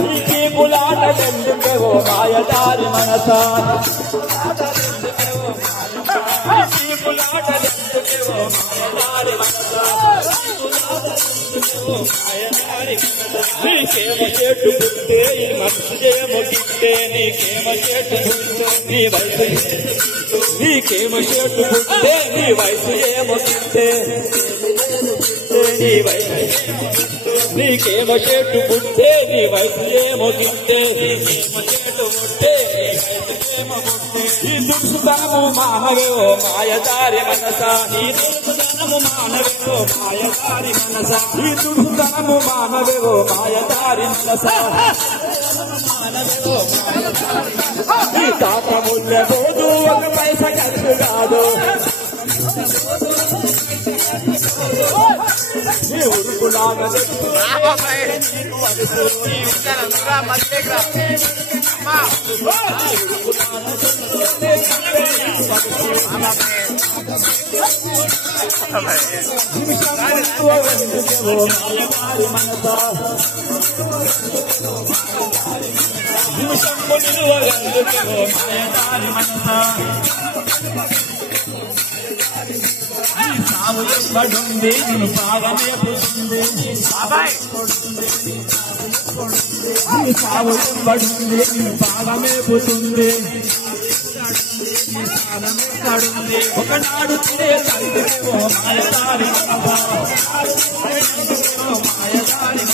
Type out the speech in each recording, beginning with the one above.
నీకి గులాటెందుకెవో మాయదారి మనస నీకి గులాటెందుకెవో మాయదారి మనస నీకేమో చెట్టు పుట్టే మనసేమో గిట్టే నీకేమో చెట్టు పుట్టే నీ వయసు నీకేమో చెట్టు పుట్టే నీ వయసు ఏమో గిట్టే నీ వయసు నీకేమో చెట్టు పుట్టే నీ వయసు ఏమో గిట్టే నీకేమో చెట్టు పుట్టే నీ వయసు ఏమో పుట్టే ఈ దుర్సుతనము మానవేవో మాయదారి మనస ఈ దుర్సుతనము మానవేవో మాయదారి మనస ఈ దుర్సుతనము మానవేవో మాయదారి మనస ఈ తాత ముల్లెబోదు ఒక పైస ఖర్చు కాదు ఈ ఉరుకులాగా సాగు ఎక్కడుంది నేను బాగానే పుట్టింది సాగు ఎక్కడుంది నేను బాగానే పుట్టింది ఒకనాడు తినే తండ్రివో మాయదారి మాయదారి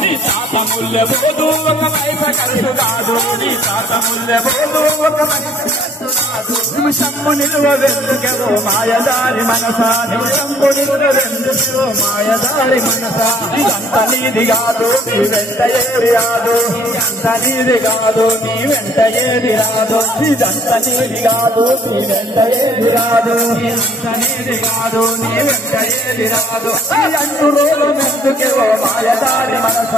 నీ తాత ముల్లెబోదు ఒక పైస ఖర్చు కాదు నీ తాత ముల్లెబోదు ఒక పైస ఖర్చు కాదు నిమిషము నిలువెందుకెవో మాయదారి మనస నిమిషము నిలువెందుకెవో మాయదారి మనస ఇదంతా నీది కాదు నీ వెంట ఏది రాదు ఇదంతా నీది కాదు నీ వెంట ఏది రాదు ఇదంతా నీది కాదు నీ వెంట ఏది రాదు ఇదంతా నీది కాదు నీ వెంట ఏది రాదు ఈ అంటు రోజు ఎందుకెవో మాయదారి మనస